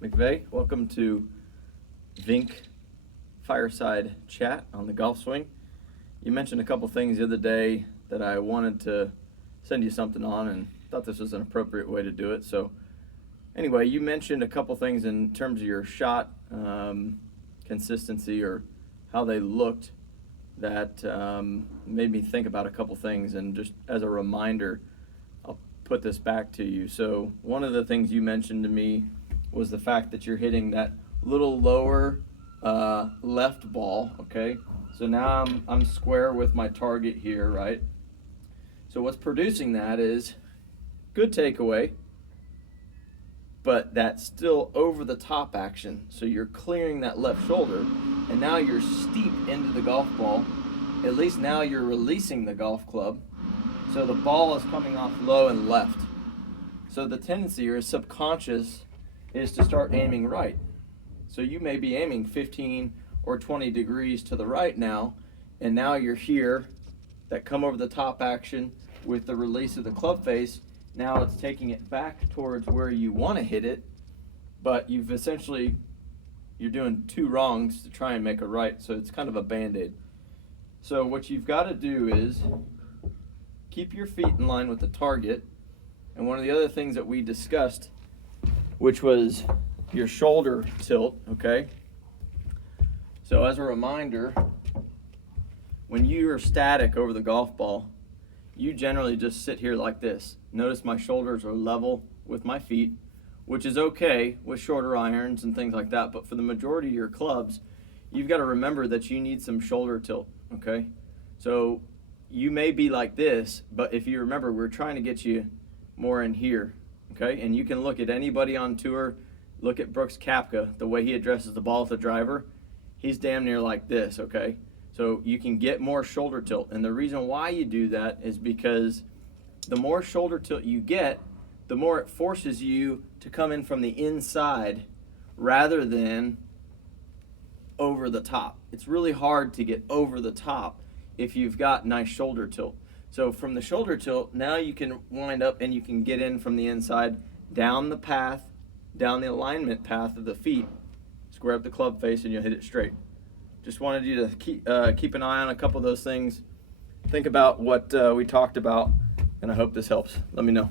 McVeigh. Welcome to Vink Fireside Chat on the golf swing. You mentioned a couple things the other day that I wanted to send you something on and thought this was an appropriate way to do it. So anyway, you mentioned a couple things in terms of your shot consistency or how they looked that made me think about a couple things, and just as a reminder, I'll put this back to you. So one of the things you mentioned to me was the fact that you're hitting that little lower left ball, okay? So now I'm square with my target here, right? So what's producing that is good takeaway, but that's still over the top action. So you're clearing that left shoulder, and now you're steep into the golf ball. At least now you're releasing the golf club. So the ball is coming off low and left. So the tendency or subconscious is to start aiming right. So you may be aiming 15 or 20 degrees to the right now, and now you're here, that come over the top action with the release of the club face. Now it's taking it back towards where you want to hit it, but you're doing two wrongs to try and make a right, so it's kind of a band-aid. So what you've got to do is keep your feet in line with the target, and one of the other things that we discussed, which was your shoulder tilt, okay? So as a reminder, when you are static over the golf ball, you generally just sit here like this. Notice my shoulders are level with my feet, which is okay with shorter irons and things like that, but for the majority of your clubs, you've got to remember that you need some shoulder tilt, okay? So you may be like this, but if you remember, we're trying to get you more in here, okay? And you can look at anybody on tour, look at Brooks Koepka, the way he addresses the ball with the driver, he's damn near like this, okay? So you can get more shoulder tilt. And the reason why you do that is because the more shoulder tilt you get, the more it forces you to come in from the inside rather than over the top. It's really hard to get over the top if you've got nice shoulder tilt. So from the shoulder tilt, now you can wind up and you can get in from the inside, down the path, down the alignment path of the feet, square up the club face, and you'll hit it straight. Just wanted you to keep an eye on a couple of those things. Think about what we talked about, and I hope this helps. Let me know.